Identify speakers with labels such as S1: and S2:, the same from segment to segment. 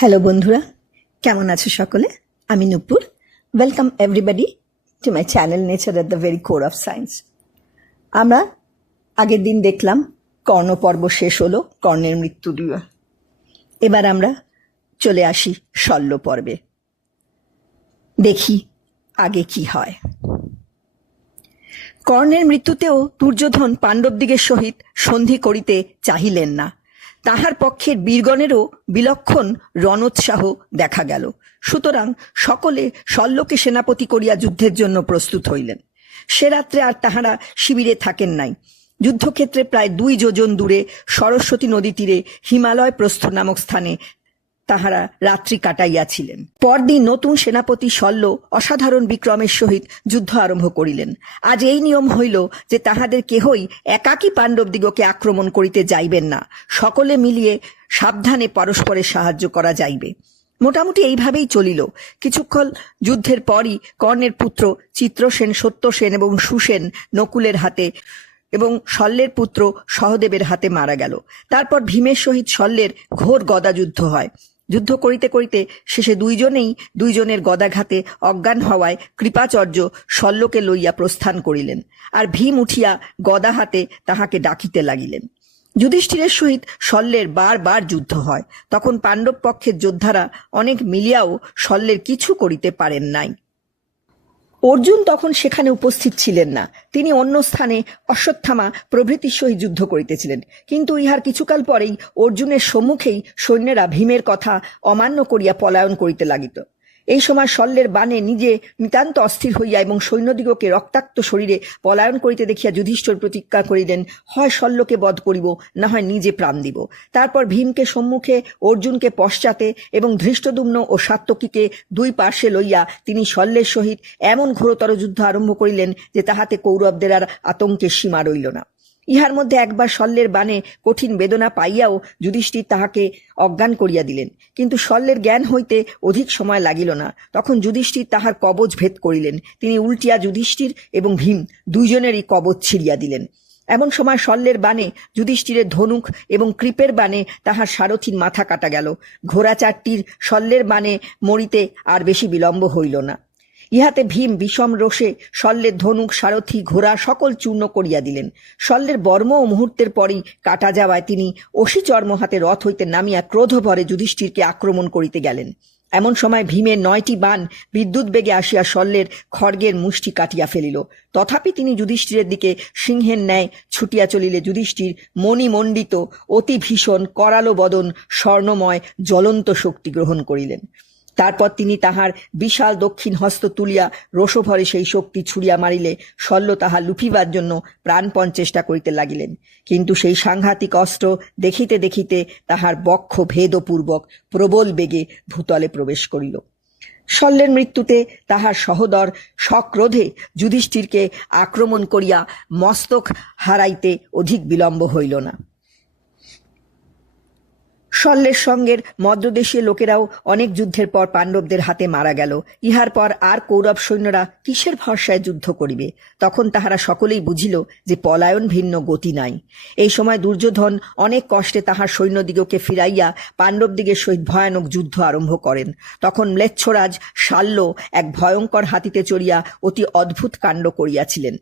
S1: Hello বন্ধুরা। কেমন আছো সকলে? আমি Nupur. Welcome everybody to my channel nature at the very core of science আমরা আগের দিন দেখলাম কর্ণ পর্ব শেষ হলো, কর্ণের মৃত্যু দিয়ে। এবার আমরা চলে আসি শল্য পর্বে দেখি আগে কি হয়। কর্ণের মৃত্যুতেও দুর্যোধন পাণ্ডবদিগের সহিত সন্ধি করিতে চাহিলেন না। তাহার পক্ষের বীরগণেরও বিলক্ষণ রণোৎসাহ দেখা গেল। সুতরাং সকলে শল্যকে সেনাপতি করিয়া যুদ্ধের জন্য প্রস্তুত হইলেন। সে রাত্রে আর তাহারা শিবিরে থাকেন নাই। যুদ্ধক্ষেত্রে প্রায় দুই যোজন দূরে সরস্বতী নদী তীরে হিমালয় প্রস্থ নামক স্থানে তাহারা রাত্রি কাটাইয়াছিলেন। পরদিন নতুন সেনাপতি শল্য অসাধারণ বিক্রমের সহিত যুদ্ধ আরম্ভ করিলেন। আজ এই নিয়ম হইল যে তাহাদের কেহই একাকী পাণ্ডবদিগকে আক্রমণ করিতে যাইবেন না। সকলে মিলিয়ে সাবধানে পরস্পরের সাহায্য করা যাইবে। মোটামুটি এইভাবেই চলিল। কিছুক্ষণ যুদ্ধের পরই কর্ণের পুত্র চিত্রসেন, সত্যসেন এবং সুসেন নকুলের হাতে এবং শল্যের পুত্র সহদেবের হাতে মারা গেল। তারপর ভীমের সহিত শল্যের ঘোর গদা যুদ্ধ হয়। যুদ্ধ করিতে করিতে শেষে দুইজনেই দুইজনের গদাঘাতে অজ্ঞান হওয়ায় কৃপাচর্য শল্যকে লইয়া প্রস্থান করিলেন। আর ভীম উঠিয়া গদা হাতে তাহাকে ডাকিতে লাগিলেন। যুধিষ্ঠিরের সহিত শল্যের বার বার যুদ্ধ হয়। তখন পাণ্ডব পক্ষের যোদ্ধারা অনেক মিলিয়াও শল্যের কিছু করিতে পারেন নাই। অর্জুন তখন সেখানে উপস্থিত ছিলেন না। তিনি অন্য স্থানে অশ্বত্থামা প্রভৃতির সহিত যুদ্ধ করিতেছিলেন। কিন্তু ইহার কিছুকাল পরেই অর্জুনের সম্মুখেই সৈন্যেরা ভীমের কথা অমান্য করিয়া পলায়ন করিতে লাগিত। এই সময় শল্যের বাণে নিজে নিতান্ত অস্থির হইয়া এবং সৈন্যদিগকে রক্তাক্ত শরীরে পলায়ন করিতে দেখিয়া যুধিষ্ঠর প্রতিজ্ঞা করিলেন, হয় শল্যকে বধ করিব, না হয় নিজে প্রাণ দিব। তারপর ভীমকে সম্মুখে, অর্জুনকে পশ্চাতে এবং ধৃষ্টদুম্ন ও সাত্তকীকে দুই পার্শ্বে লইয়া তিনি শল্যের সহিত এমন ঘোরতর যুদ্ধ আরম্ভ করিলেন যে তাহাতে কৌরবদের আর আতঙ্কের সীমা রইল না। ইহার মধ্যে একবার শল্যের বাণে কঠিন বেদনা পাইয়াও যুধিষ্ঠির তাহাকে অজ্ঞান করিয়া দিলেন। কিন্তু শল্যের জ্ঞান হইতে অধিক সময় লাগিল না। তখন যুধিষ্ঠির তাহার কবচ ভেদ করিলেন। তিনি উল্টিয়া যুধিষ্ঠির এবং ভীম দুইজনেরই কবচ ছিড়িয়া দিলেন। এমন সময় শল্যের বাণে যুধিষ্ঠিরের ধনুক এবং কৃপের বাণে তাহার সারথীর মাথা কাটা গেল। ঘোড়া চারটির শল্যের বাণে মরিতে আর বেশি বিলম্ব হইল না। ইহাতে ভীম বিষম রোষে শল্যের ধনুক, সারথি, ঘোড়া সকল চূর্ণ করিয়া দিলেন। শল্যের বর্ম ও মুহূর্তের পরই কাটা যাওয়ায় তিনি অসি চর্ম হাতে রথ হইতে নামিয়া ক্রোধভরে যুধিষ্ঠিরকে আক্রমণ করিতে গেলেন। এমন সময় ভীমের নয়টি বান বিদ্যুৎ বেগে আসিয়া শল্যের খড়গের মুষ্টি কাটিয়া ফেলিল। তথাপি তিনি যুধিষ্ঠিরের দিকে সিংহের ন্যায় ছুটিয়া চলিলে যুধিষ্ঠির মণিমণ্ডিত, অতি ভীষণ করালো বদন স্বর্ণময়, জ্বলন্ত শক্তি গ্রহণ করিলেন। তারপর তিনি তাহার বিশাল দক্ষিণ হস্ত তুলিয়া রোষভরে সেই শক্তি ছুড়িয়া মারিলে শল্য তাহা লুফিবার জন্য প্রাণপণ চেষ্টা করিতে লাগিলেন। কিন্তু সেই সাংঘাতিক অস্ত্র দেখিতে দেখিতে তাহার বক্ষ ভেদপূর্বক প্রবল বেগে ভূতলে প্রবেশ করিল। শল্যের মৃত্যুতে তাহার সহদর সক্রোধে যুধিষ্ঠিরকে আক্রমণ করিয়া মস্তক হারাইতে অধিক বিলম্ব হইল না। শল্যের সঙ্গের মদ্রদেশীয় লোকেরাও অনেক যুদ্ধের পর পাণ্ডবদের হাতে মারা গেল। ইহার পর আর কৌরব সৈন্যরা কিসের ভরসায় যুদ্ধ করিবে? তখন তাহারা সকলেই বুঝিল যে পলায়ন ভিন্ন, গতি নাই। এই সময় দুর্যোধন অনেক কষ্টে তাহার সৈন্যদিগকে ফিরাইয়া পাণ্ডবদিগের সহিত ভয়ানক যুদ্ধ আরম্ভ করেন। তখন ম্লেচ্ছরাজ শাল্য এক ভয়ঙ্কর হাতিতে চড়িয়া অতি অদ্ভুত কাণ্ড করিয়াছিলেন।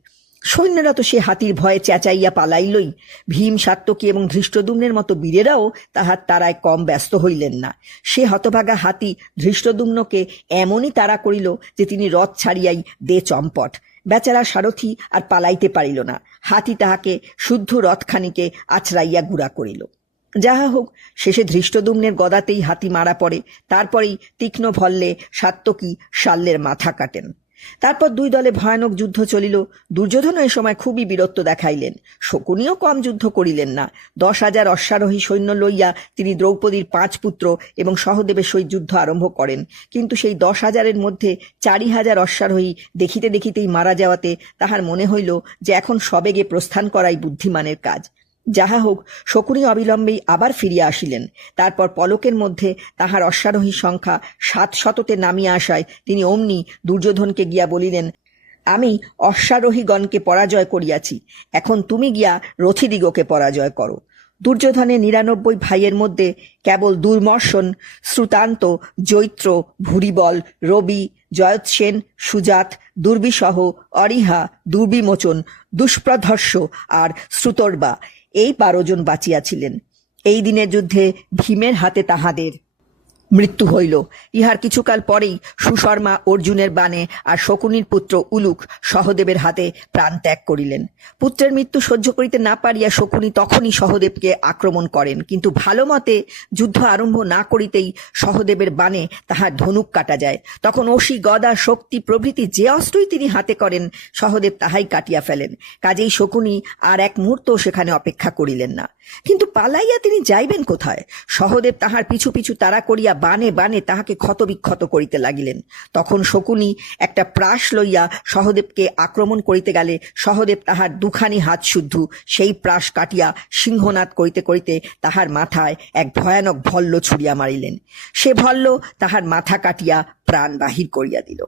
S1: সৈন্যরা তো সে হাতির ভয়ে চেঁচাইয়া পালাইলই। ভীম সাত্তকী এবং ধৃষ্টদুম্নের মতো বীরেরাও তাহার তারায় কম ব্যস্ত হইলেন না। সে হতভাগা হাতি ধৃষ্টদুম্নকে এমনই তাড়া করিল যে তিনি রথ ছাড়িয়াই দে চম্পট। বেচারা সারথি আর পালাইতে পারিল না। হাতি তাহাকে শুদ্ধ রথখানিকে আছড়াইয়া গুড়া করিল। যাহা হোক, শেষে ধৃষ্টদুম্নের গদাতেই হাতি মারা পড়ে। তারপরেই তীক্ষ্ণ ভল্লে সাত্তকী শাল্যের মাথা কাটেন। তারপর দুই দলে ভয়ানক যুদ্ধ চলিল। দুর্যোধন এ সময় খুবই বীরত্ব দেখাইলেন। শকুনিও কম যুদ্ধ করিলেন না। দশ হাজার অশ্বারোহী সৈন্য লইয়া তিনি দ্রৌপদীর পাঁচ পুত্র এবং সহদেবের সহিত যুদ্ধ আরম্ভ করেন। কিন্তু সেই দশ হাজারের মধ্যে চারি হাজার অশ্বারোহী দেখিতে দেখিতেই মারা যাওয়াতে তাহার মনে হইল যে এখন সবেগে প্রস্থান করাই বুদ্ধিমানের কাজ। যাহা হোক শকুনি অবিলম্বেই আবার ফিরিয়া আসিলেন। তারপর পলকের মধ্যে তাহার অশ্বারোহী সংখ্যা সাত শততে নামিয়া আসায় তিনি অমনি দুর্যোধনকে গিয়া বলিলেন, আমি অশ্বারোহীগণকে পরাজয় করিয়াছি। এখন তুমি গিয়া রথিদিগকে পরাজয় করো। দুর্যোধনের নিরানব্বই ভাইয়ের মধ্যে কেবল দুর্মর্শন শ্রুতান্ত, জৈত্র, ভুরিবল, রবি, জয়ৎসেন, সুজাত দুর্বিসহ অরিহা, দুর্বিমোচন, দুষ্প্রধর্ষ আর শ্রুতর্বা এই বারো জন বাঁচিয়াছিলেন। এই দিনের যুদ্ধে ভীমের হাতে তাহাদের মৃত্যু হইল। ইহার কিছুকাল পরেই সুশর্মা অর্জুনের বাণে আর শকুনির পুত্র উলুক সহদেবের হাতে প্রাণ ত্যাগ করিলেন। পুত্রের মৃত্যু সহ্য করিতে না পারিয়া শকুনি তখনই সহদেবকে আক্রমণ করেন, কিন্তু ভালো মতে যুদ্ধ আরম্ভ না করিতেই সহদেবের বাণে তাহার ধনুক কাটা যায়। তখন অসি, গদা, শক্তি, প্রভৃতি যে অস্ত্রই তিনি হাতে করেন, সহদেব তাহাই কাটিয়া ফেলেন। কাজেই শকুনি আর এক মুহূর্ত সেখানে অপেক্ষা করিলেন না। কিন্তু পালাইয়া তিনি যাইবেন কোথায়? সহদেব তাহার পিছু পিছু তাড়া করিয়া বানে বানে তাহাকে ক্ষতবিক্ষত করিতে লাগিলেন। তখন শকুনি একটা প্রাস লইয়া সহদেবকে আক্রমণ করিতে গেলে সহদেব তাহার দুখানি হাত শুদ্ধ, সেই প্রাশ কাটিয়া সিংহনাথ করিতে করিতে তাহার মাথায় এক ভয়ানক ভল্ল ছুড়িয়া মারিলেন। সে ভল্ল তাহার মাথা কাটিয়া প্রাণ বাহির করিয়া দিল।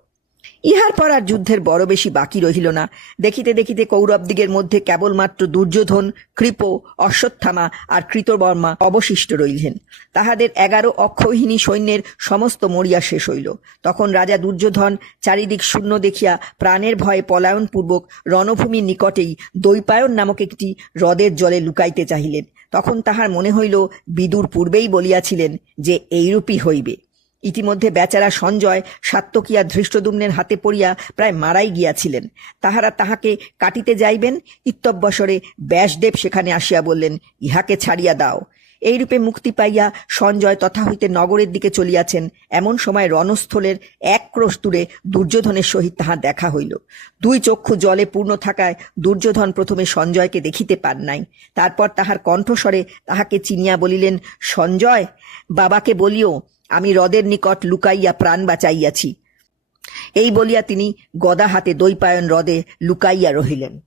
S1: ইহার পর আর যুদ্ধের বড় বেশি বাকি রহিল না। দেখিতে দেখিতে কৌরবদিগের মধ্যে কেবলমাত্র দুর্যোধন, কৃপ, অশ্বত্থামা আর কৃতবর্মা অবশিষ্ট রইলেন। তাহাদের এগারো অক্ষৌহিনী সৈন্যের সমস্ত মরিয়া শেষ হইল। তখন রাজা দুর্যোধন চারিদিক শূন্য দেখিয়া প্রাণের ভয়ে পলায়নপূর্বক রণভূমির নিকটেই দৈপায়ন নামক একটি হ্রদের জলে লুকাইতে চাহিলেন। তখন তাহার মনে হইল, বিদুর পূর্বেই বলিয়াছিলেন যে, এইরূপই হইবে। ইতিমধ্যে বেচারা সঞ্জয় সাত্তকিয়া ধৃষ্টদুম্নের হাতে পড়িয়া প্রায় মারাই গিয়াছিলেন। তাহারা তাহাকে কাটিতে যাইবেন, ইত্যব্যসরে ব্যাসদেব সেখানে আসিয়া বললেন, ইহাকে ছাড়িয়া দাও। এইরূপে মুক্তি পাইয়া সঞ্জয় তথা হইতে নগরের দিকে চলিয়াছেন। এমন সময় রণস্থলের এক ক্রোশ দূরে দুর্যোধনের সহিত তাহার দেখা হইল। দুই চক্ষু জলে পূর্ণ থাকায় দুর্যোধন প্রথমে সঞ্জয়কে দেখিতে পান নাই। তারপর তাহার কণ্ঠস্বরে তাহাকে চিনিয়া বলিলেন, সঞ্জয়, বাবাকে বলিও আমি হ্রদের নিকট লুকাইয়া প্রাণ বাঁচাইয়াছি। এই বলিয়া তিনি গদা হাতে দৈপায়ন হ্রদে লুকাইয়া রহিলেন।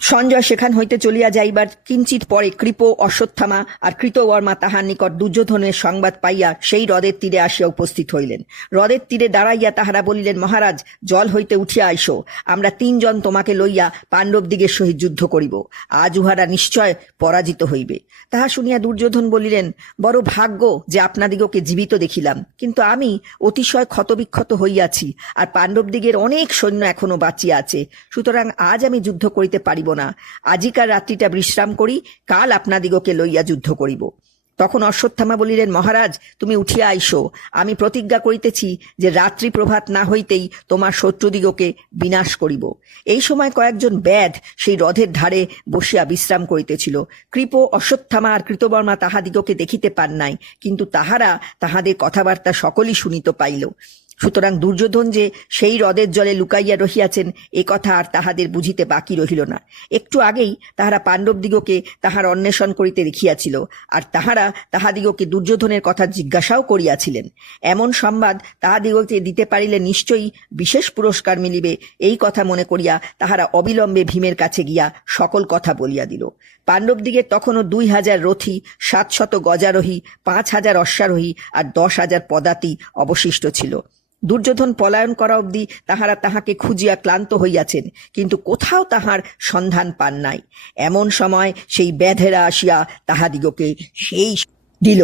S1: সঞ্জয় সেখান হইতে চলিয়া যাইবার কিঞ্চিত পরে কৃপ অশ্বত্থামা আর কৃতবর্মা তাহার নিকট দুর্যোধনের সংবাদ পাইয়া সেই হ্রদের তীরে আসিয়া উপস্থিত হইলেন। হ্রদের তীরে দাঁড়াইয়া তাহারা বলিলেন, মহারাজ, জল হইতে উঠিয়া আইসো। আমরা তিনজন তোমাকে লইয়া পাণ্ডব দিগের সহিত যুদ্ধ করিব। আজ উহারা নিশ্চয় পরাজিত হইবে। তাহা শুনিয়া দুর্যোধন বলিলেন, বড় ভাগ্য যে আপনাদিগকে জীবিত দেখিলাম। কিন্তু আমি অতিশয় ক্ষতবিক্ষত হইয়াছি আর পাণ্ডবদিগের অনেক সৈন্য এখনও বাঁচিয়া আছে। সুতরাং আজ আমি যুদ্ধ করিতে পারিব না। আজিকার রাত্রিটা বিশ্রাম করি, কাল আপনাদিগকে লইয়া যুদ্ধ করিব। তখন অশ্বত্থামা বলিলেন, মহারাজ, তুমি উঠিয়া আইসো। আমি প্রতিজ্ঞা করিতেছি যে রাত্রি প্রভাত না হইতেই তোমার শত্রুদিগকে বিনাশ করিব। এই সময় কয়েকজন ব্যাধ সেই রথের ধারে বসিয়া বিশ্রাম করিতেছিল। কৃপ অশ্বত্থামা আর কৃতবর্মা তাহাদিগকে দেখিতে পান নাই, কিন্তু তাহারা তাহাদের কথাবার্তা সকলই শুনিত পাইল। সুতরাং দুর্যোধন যে সেই হ্রদের জলে লুকাইয়া রহিয়াছেন, এ কথা আর তাহাদের বুঝিতে বাকি রহিল না। একটু আগেই তাহারা পাণ্ডবদিগকে তাহার অন্বেষণ করিতে দেখিয়াছিল, আর তাহারা তাহাদিগকে দুর্যোধনের কথা জিজ্ঞাসাও করিয়াছিলেন। এমন সংবাদ তাহাদিগকে দিতে পারিলে নিশ্চয়ই বিশেষ পুরস্কার মিলিবে, এই কথা মনে করিয়া তাহারা অবিলম্বে ভীমের কাছে গিয়া সকল কথা বলিয়া দিল। পাণ্ডবদিগের তখনও দুই হাজার রথী, সাতশত গজারোহী, পাঁচ হাজার অশ্বারোহী আর দশ হাজার পদাতি অবশিষ্ট ছিল। দুর্যোধন পলায়ন করা অবধি তাহারা তাহাকে খুঁজিয়া ক্লান্ত হইয়াছেন, কিন্তু কোথাও তাহার সন্ধান পান নাই। এমন সময় সেই ব্যাধেরা আসিয়া তাহাদিগকে সেই দিল।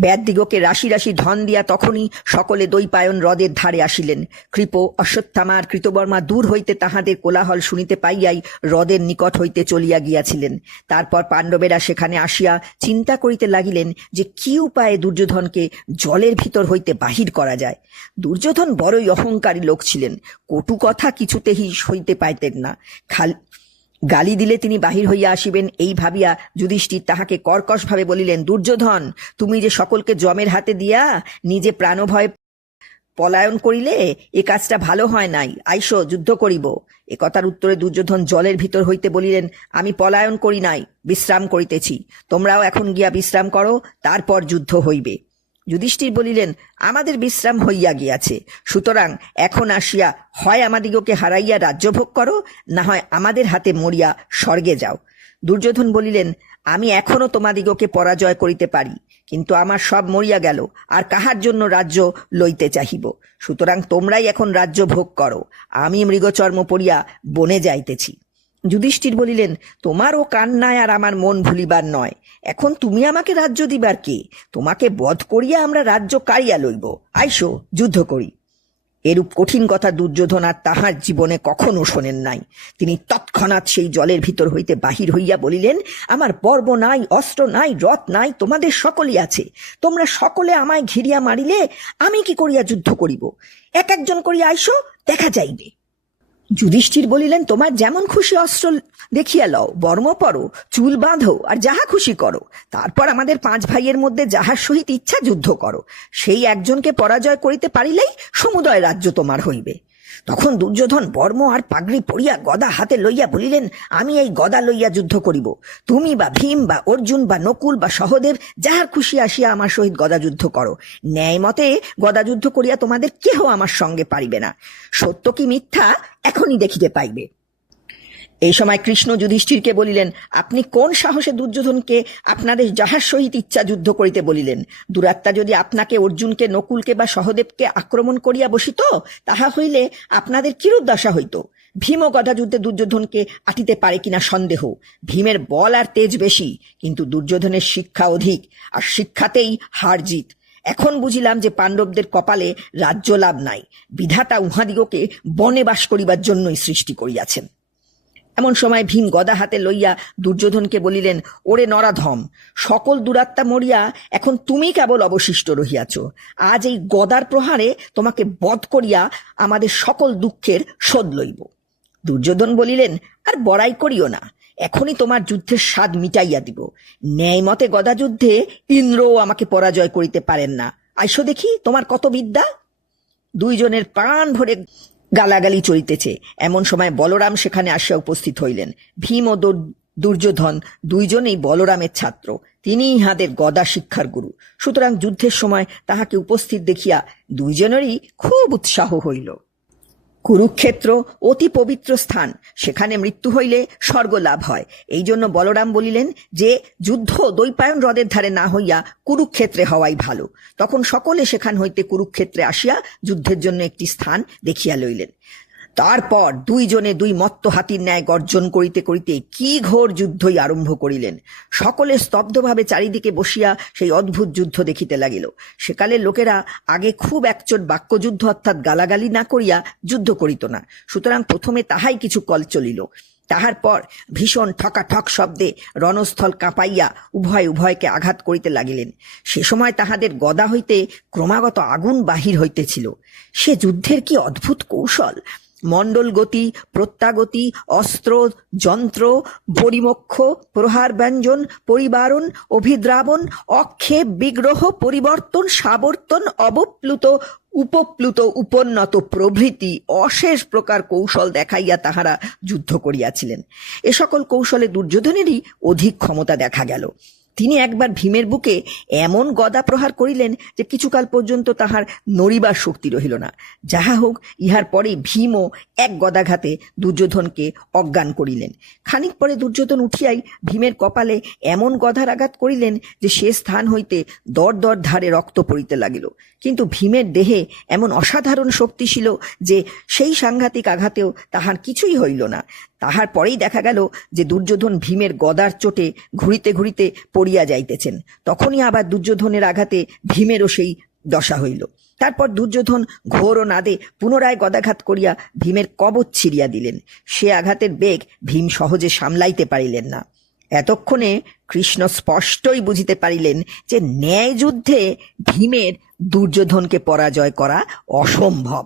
S1: ব্যাদদিগকে রাশি রাশি ধন দিয়া তখনই সকলে দৈপায়ন হ্রদের ধারে আসিলেন। কৃপ অশ্বত্থামার কৃতবর্মা দূর হইতে তাহাদের কোলাহল শুনিতে পাইয়াই হ্রদের নিকট হইতে চলিয়া গিয়াছিলেন। তারপর পাণ্ডবেরা সেখানে আসিয়া চিন্তা করিতে লাগিলেন যে কি উপায়ে দুর্যোধনকে জলের ভিতর হইতে বাহির করা যায়। দুর্যোধন বড়ই অহংকারী লোক ছিলেন। কটু কথা কিছুতেই সইতে পাইতেন না। খাল গালি দিলে তিনি বাহির হইয়া আসিবেন, এই ভাবিয়া যুধিষ্ঠির তাহাকে কর্কশ ভাবে বলিলেন, দুর্যোধন, তুমি যে সকলকে জমের হাতে দিয়া নিজে প্রাণভয় পলায়ন করিলে, এ কাজটা ভালো হয় নাই। আইসো, যুদ্ধ করিব। এ কথার উত্তরে দুর্যোধন জলের ভিতর হইতে বলিলেন, আমি পলায়ন করি নাই, বিশ্রাম করিতেছি। তোমরাও এখন গিয়া বিশ্রাম করো, তারপর যুদ্ধ হইবে। যুধিষ্ঠির বলিলেন, আমাদের বিশ্রাম হইয়া গিয়াছে। সুতরাং এখন আসিয়া হয় আমাদিগকে হারাইয়া রাজ্যভোগ করো, না হয় আমাদের হাতে মরিয়া স্বর্গে যাও। দুর্যোধন বলিলেন, আমি এখনও তোমাদিগকে পরাজয় করিতে পারি, কিন্তু আমার সব মরিয়া গেল, আর কাহার জন্য রাজ্য লইতে চাহিব? সুতরাং তোমরাই এখন রাজ্য ভোগ করো, আমি মৃগচর্ম পড়িয়া বনে যাইতেছি। যুধিষ্ঠির বলিলেন, তোমারও কান্নায় আর আমার মন ভুলিবার নয়। এখন তুমি আমাকে রাজ্য দিবার কে? তোমাকে বধ করিয়া আমরা রাজ্য কাড়িয়া লইব। আইসো, যুদ্ধ করি। এরূপ কঠিন কথা দুর্যোধন আর তাহার জীবনে কখনো শোনেন নাই। তিনি তৎক্ষণাৎ সেই জলের ভিতর হইতে বাহির হইয়া বলিলেন, আমার পর্ব নাই, অস্ত্র নাই, রথ নাই, তোমাদের সকলই আছে। তোমরা সকলে আমায় ঘিরিয়া মারিলে আমি কি করিয়া যুদ্ধ করিব? এক একজন করিয়া আইসো, দেখা যাইবে। যুধিষ্ঠির বলিলেন, তোমার যেমন খুশি অস্ত্র দেখিয়া লও, বর্ম পরো, চুল বাঁধো, আর যাহা খুশি করো। তারপর আমাদের পাঁচ ভাইয়ের মধ্যে যাহার সহিত ইচ্ছা যুদ্ধ করো। সেই একজনকে পরাজয় করিতে পারিলেই সমুদয় রাজ্য তোমার হইবে। তখন দুর্যোধন বর্ম আর পাগড়ি পড়িয়া গদা হাতে লইয়া বলিলেন, আমি এই গদা লইয়া যুদ্ধ করিব। তুমি বা ভীম বা অর্জুন বা নকুল বা সহদেব, যাহার খুশি আসিয়া আমার সহিত গদা যুদ্ধ করো। ন্যায় মতে গদা যুদ্ধ করিয়া তোমাদের কেহ আমার সঙ্গে পারিবে না। সত্য কি মিথ্যা এখনই দেখিতে পাইবে। এই সময় কৃষ্ণ যুধিষ্ঠিরকে বলিলেন, আপনি কোন সাহসে দুর্যোধনকে আপনাদের যাহার সহিত ইচ্ছা যুদ্ধ করিতে বলিলেন? দুরাত্মা যদি আপনাকে অর্জুনকে, নকুলকে বা সহদেবকে আক্রমণ করিয়া বসিত, তাহা হইলে আপনাদের কিরূপ দশা হইত? ভীম গদা যুদ্ধে দুর্যোধনকে আটিতে পারে কিনা সন্দেহ। ভীমের বল আর তেজ বেশি, কিন্তু দুর্যোধনের শিক্ষা অধিক, আর শিক্ষাতেই হার জিত। এখন বুঝিলাম যে পাণ্ডবদের কপালে রাজ্য লাভ নাই। বিধাতা উহাদিগকে বনে বাস করিবার জন্যই সৃষ্টি করিয়াছেন। এমন সময় ভীম গদা হাতে লইয়া দুর্যোধনকে বলিলেন, ওরে নরাধম, সকল দুরাত্মা মরিয়া, এখন তুমি কেবল অবশিষ্ট রহিয়াছ। আজ এই গদার প্রহারে তোমাকে বধ করিয়া আমাদের সকল দুঃখের শোধ লইব। দুর্যোধন বলিলেন, আর বড়াই করিও না, এখনই তোমার যুদ্ধের স্বাদ মিটাইয়া দিব। ন্যায় মতে গদা যুদ্ধে ইন্দ্রও আমাকে পরাজয় করিতে পারেন না। আইসো দেখি তোমার কত বিদ্যা? দুইজনের প্রাণ ভরে গালাগালি চলিতেছে। এমন সময় বলরাম সেখানে আসিয়া উপস্থিত হইলেন। ভীম ও দুর- দুর্যোধন দুইজনেই বলরামের ছাত্র। তিনি ইহাদের গদা শিক্ষার গুরু। সুতরাং যুদ্ধের সময় তাহাকে উপস্থিত দেখিয়া দুইজনেরই খুব উৎসাহ হইল। কুরুক্ষেত্র অতি পবিত্র স্থান। সেখানে মৃত্যু হইলে স্বর্গ লাভ হয়। এই জন্য বলরাম বলিলেন যে, যুদ্ধ দৈপায়ন হ্রদের ধারে না হইয়া কুরুক্ষেত্রে হওয়াই ভালো। তখন সকলে সেখান হইতে কুরুক্ষেত্রে আসিয়া যুদ্ধের জন্য একটি স্থান দেখিয়া লইলেন। তারপর দুইজনে দুই মত্ত হাতির ন্যায় গর্জন করিতে করিতে কি ঘোর যুদ্ধই আরম্ভ করিলেন। সকলে স্তব্ধভাবে চারিদিকে বসিয়া সেই অদ্ভুত যুদ্ধ দেখিতে লাগিল। সেকালের লোকেরা আগে খুব একচোট বাক্যযুদ্ধ অর্থাৎ গালাগালি না করিয়া যুদ্ধ করিত না। সুতরাং প্রথমে তাহাই কিছু কল চলিল। তাহার পর ভীষণ ঠকাঠক শব্দে রণস্থল কাঁপাইয়া উভয় উভয়কে আঘাত করিতে লাগিলেন। সে সময় তাহাদের গদা হইতে ক্রমাগত আগুন বাহির হইতেছিল। সে যুদ্ধের কি অদ্ভুত কৌশল! মণ্ডল গতি, প্রত্যাগতি, অস্ত্র, যন্ত্র, পরিমক্ষ, প্রহার ব্যঞ্জন, পরিবারণ, অভিদ্রাবণ, অক্ষেপ, বিগ্রহ, পরিবর্তন, সাবর্তন, অবপ্লুত, উপপ্লুত, উপন্নত প্রভৃতি অশেষ প্রকার কৌশল দেখাইয়া তাহারা যুদ্ধ করিয়াছিলেন। এ সকল কৌশলে দুর্যোধনেরই অধিক ক্ষমতা দেখা গেল। তিনি একবার ভীমের বুকে এমন গদা প্রহার করিলেন যে কিছুকাল পর্যন্ত তাহার নড়িবার শক্তি রহিল না। যাহা হোক, ইহার পরে ভীমও এক গদাঘাতে দুর্যোধনকে অজ্ঞান করিলেন। খানিক পরে দুর্যোধন উঠিয়াই ভীমের কপালে এমন গদার আঘাত করিলেন যে সে স্থান হইতে দর দর ধারে রক্ত পড়িতে লাগিল। কিন্তু ভীমের দেহে এমন অসাধারণ শক্তি ছিল যে সেই সাংঘাতিক আঘাতেও তাহার কিছুই হইল না। তাহার পরেই দেখা গেল যে দুর্যোধন ভীমের গদার চোটে ঘুরিতে ঘুরিতে পড়িয়া যাইতেছেন। তখনই আবার দুর্যোধনের আঘাতে ভীমেরও সেই দশা হইল। তারপর দুর্যোধন ঘোর ও নাদে পুনরায় গদাঘাত করিয়া ভীমের কবচ ছিঁড়িয়া দিলেন। সে আঘাতের বেগ ভীম সহজে সামলাইতে পারিলেন না। এতক্ষণে কৃষ্ণ স্পষ্টই বুঝিতে পারিলেন যে ন্যায় যুদ্ধে ভীমের দুর্যোধনকে পরাজয় করা অসম্ভব।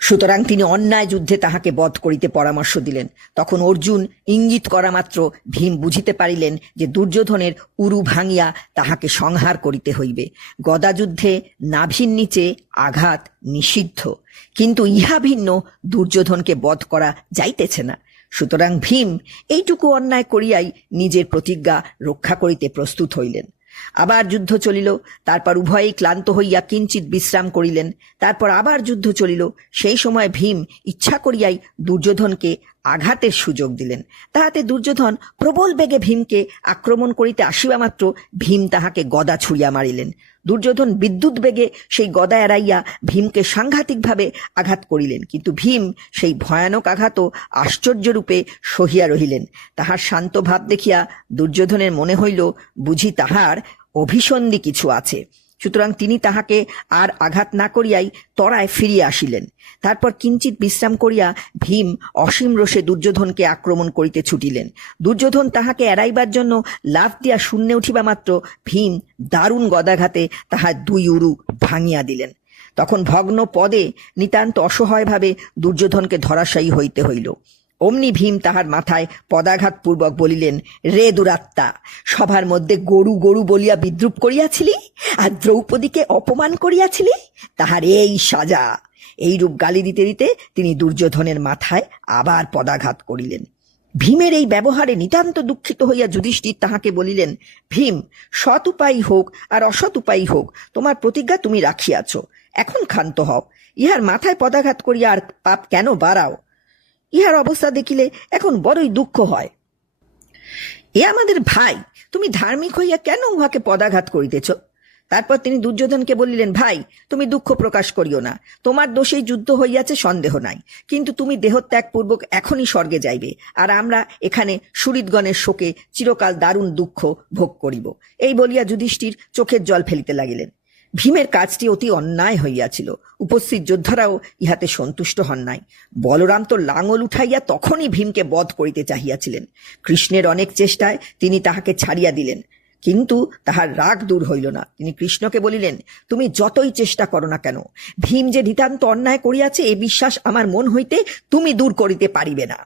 S1: সুতরাং তিনি অন্যায় যুদ্ধে তাহাকে বধ করিতে পরামর্শ দিলেন। তখন অর্জুন ইঙ্গিত করা মাত্র ভীম বুঝিতে পারিলেন যে দুর্যোধনের উরু ভাঙিয়া তাহাকে সংহার করিতে হইবে। গদা যুদ্ধে নাভির নিচে আঘাত নিষিদ্ধ। কিন্তু ইহা ভিন্ন দুর্যোধনকে বধ করা যাইতেছে না। সুতরাং ভীম এইটুকু অন্যায় করিয়াই নিজের প্রতিজ্ঞা রক্ষা করিতে প্রস্তুত হইলেন। আবার যুদ্ধ চলিল, তারপর উভয়েই ক্লান্ত হইয়া কিঞ্চিত বিশ্রাম করিলেন। তারপর আবার যুদ্ধ চলিল। সেই সময় ভীম ইচ্ছা করিয়াই দুর্যোধনকে আঘাতের সুযোগ দিলেন। তাহাতে দুর্যোধন প্রবল বেগে ভীমকে আক্রমণ করিতে আসিবা মাত্র ভীম তাহাকে গদা ছুড়িয়া মারিলেন। দুর্যোধন বিদ্যুৎ বেগে সেই গদা এড়াইয়া ভীমকে সাংঘাতিকভাবে আঘাত করিলেন, কিন্তু ভীম সেই ভয়ানক আঘাতও আশ্চর্যরূপে সহিয়া রহিলেন। তাহার শান্ত ভাব দেখিয়া দুর্যোধনের মনে হইল, বুঝি তাহার অভিসন্ধি কিছু আছে। সুতরাং তিনি তাহাকে আর আঘাত না করিয়াই তরায় ফিরিয়া আসিলেন। তারপর কিঞ্চিত বিশ্রাম করিয়া ভীম অসীম রোষে দুর্যোধনকে আক্রমণ করিতে ছুটিলেন। দুর্যোধন তাহাকে এড়াইবার জন্য লাফ দিয়া শূন্যে উঠিবা মাত্র ভীম দারুণ গদাঘাতে তাহার দুই উরু ভাঙিয়া দিলেন। তখন ভগ্ন পদে নিতান্ত অসহায়ভাবে দুর্যোধনকে ধরাশায়ী হইতে হইল। অমনি ভীম তাহার মাথায় পদাঘাত পূর্বক বলিলেন, রে দুরাত্মা, সভার মধ্যে গরু গরু বলিয়া বিদ্রুপ করিয়াছিলি আর দ্রৌপদীকে অপমান করিয়াছিলি? তাহার এই সাজা। এইরূপ গালি দিতে দিতে তিনি দুর্যোধনের মাথায় আবার পদাঘাত করিলেন। ভীমের এই ব্যবহারে নিতান্ত দুঃখিত হইয়া যুধিষ্ঠির তাহাকে বলিলেন, ভীম, সৎ উপায় হোক আর অসৎ উপায় হোক, তোমার প্রতিজ্ঞা তুমি রাখিয়াছ। এখন ক্ষান্ত হও। ইহার মাথায় পদাঘাত করিয়া আর পাপ কেন বাড়াও? ইহার অবস্থা দেখিলে এখন বড়ই দুঃখ হয়। এ আমাদের ভাই, তুমি ধার্মিক হইয়া কেন উহাকে পদাঘাত করিতেছ? তারপর তিনি দুর্যোধনকে বলিলেন, ভাই, তুমি দুঃখ প্রকাশ করিও না। তোমার দোষেই যুদ্ধ হইয়াছে, সন্দেহ নাই। কিন্তু তুমি দেহত্যাগ পূর্বক এখনই স্বর্গে যাইবে, আর আমরা এখানে সুরিতগণের শোকে চিরকাল দারুণ দুঃখ ভোগ করিব। এই বলিয়া যুধিষ্ঠির চোখের জল ফেলিতে লাগিলেন। ভীমের কাজটি অতি অন্যায় হইয়াছিল। উপস্থিত যোদ্ধারাও ইহাতে সন্তুষ্ট হন নাই। বলরাম তো লাঙল উঠাইয়া তখনই ভীমকে বধ করিতে চাহিয়াছিলেন। কৃষ্ণের অনেক চেষ্টায় তিনি তাহাকে ছাড়িয়া দিলেন, কিন্তু তাহার রাগ দূর হইল না। তিনি কৃষ্ণকে বলিলেন, তুমি যতই চেষ্টা করো না কেন, ভীম যে নিতান্ত অন্যায় করিয়াছে, এ বিশ্বাস আমার মন হইতে তুমি দূর করিতে পারিবে না।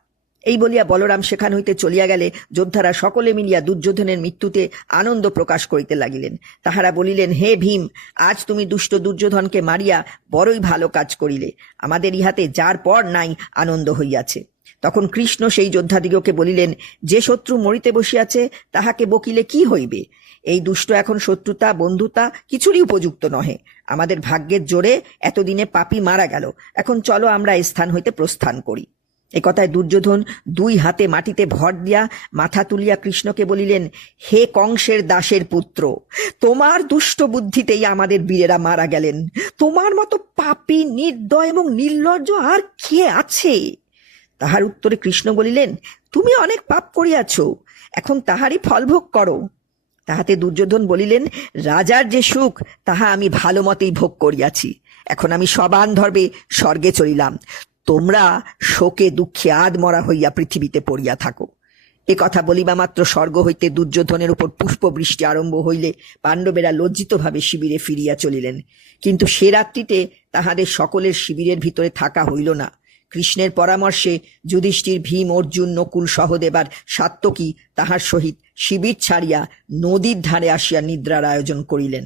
S1: এই বলিয়া বলরাম সেখান হইতে চলিয়া গেলে যোদ্ধারা সকলে মিলিয়া দুর্যোধনের মৃত্যুতে আনন্দ প্রকাশ করিতে লাগিলেন। তাহারা বলিলেন, হে ভীম, আজ তুমি দুষ্ট দুর্যোধনকে মারিয়া বড়ই ভালো কাজ করিলে। আমাদের ইহাতে যার পর নাই আনন্দ হইয়াছে। তখন কৃষ্ণ সেই যোদ্ধাদিগকে বলিলেন, যে শত্রু মরিতে বসিয়াছে, তাহাকে বকিলে কি হইবে? এই দুষ্ট এখন শত্রুতা, বন্ধুতা কিছুরই উপযুক্ত নহে। আমাদের ভাগ্যের জোরে এতদিনে পাপি মারা গেল। এখন চলো আমরা স্থান হইতে প্রস্থান করি। এ কথায় দুর্যোধন দুই হাতে মাটিতে ভর দিয়া মাথা তুলিয়া কৃষ্ণকে বলিলেন, হে কংসের দাসের পুত্র, তোমার দুষ্ট বুদ্ধিতেই আমাদের বীরেরা মারা গেলেন। তোমার মতো পাপী, নির্দয় এবং নির্লজ্জ আর কে আছে? তাহার উত্তরে কৃষ্ণ বলিলেন, তুমি অনেক পাপ করিয়াছ, এখন তাহারই ফলভোগ করো। তাহাতে দুর্যোধন বলিলেন, রাজার যে সুখ, তাহা আমি ভালো মতেই ভোগ করিয়াছি। এখন আমি সবান ধর্বে স্বর্গে চলিলাম। তোমরা শোকে দুঃখে আদমরা হইয়া পৃথিবীতে পড়িয়া থাকো। এ কথা বলিবা মাত্র স্বর্গ হইতে দুর্যোধনের উপর পুষ্পবৃষ্টি আরম্ভ হইলে পাণ্ডবেরা লজ্জিতভাবে শিবিরে ফিরিয়া চলিলেন। কিন্তু সে রাত্রিতে তাহাদের সকলের শিবিরের ভিতরে থাকা হইল না। কৃষ্ণের পরামর্শে যুধিষ্ঠির ভীম, অর্জুন, নকুল সহদেবার সাত্যকী তাহার সহিত শিবির ছাড়িয়া নদীর ধারে আসিয়া নিদ্রার আয়োজন করিলেন।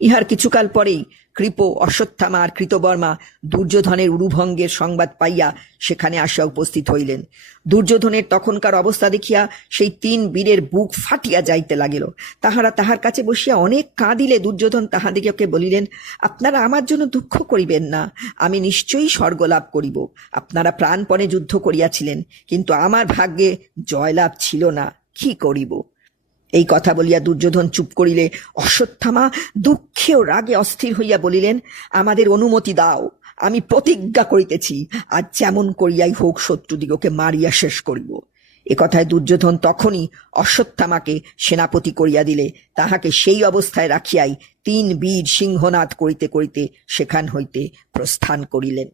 S1: ইহার কিছুকাল পরেই কৃপ অশ্বত্থামা আর কৃতবর্মা দুর্যোধনের উরুভঙ্গের সংবাদ পাইয়া সেখানে আসিয়া উপস্থিত হইলেন। দুর্যোধনের তখনকার অবস্থা দেখিয়া সেই তিন বীরের বুক ফাটিয়া যাইতে লাগিল। তাহারা তাহার কাছে বসিয়া অনেক কাঁদিলে দুর্যোধন তাহাদিগকে বলিলেন, আপনারা আমার জন্য দুঃখ করিবেন না, আমি নিশ্চয়ই স্বর্গ লাভ করিব। আপনারা প্রাণপণে যুদ্ধ করিয়াছিলেন, কিন্তু আমার ভাগ্যে জয়লাভ ছিল না, কি করিব? এই কথা বলিয়া দুর্যোধন চুপ করিলে, অশ্বত্থামা দুঃখে ও রাগে অস্থির হইয়া বলিলেন, আমাদের অনুমতি দাও, আমি প্রতিজ্ঞা করিতেছি, আর যেমন করিয়াই হোক শত্রুদিগকে মারিয়া শেষ করিব। এ কথায় দুর্যোধন তখনই অশ্বত্থামাকে সেনাপতি করিয়া দিলে, তাহাকে সেই অবস্থায় রাখিয়াই তিন বীর সিংহনাদ করিতে করিতে সেখান হইতে প্রস্থান করিলেন।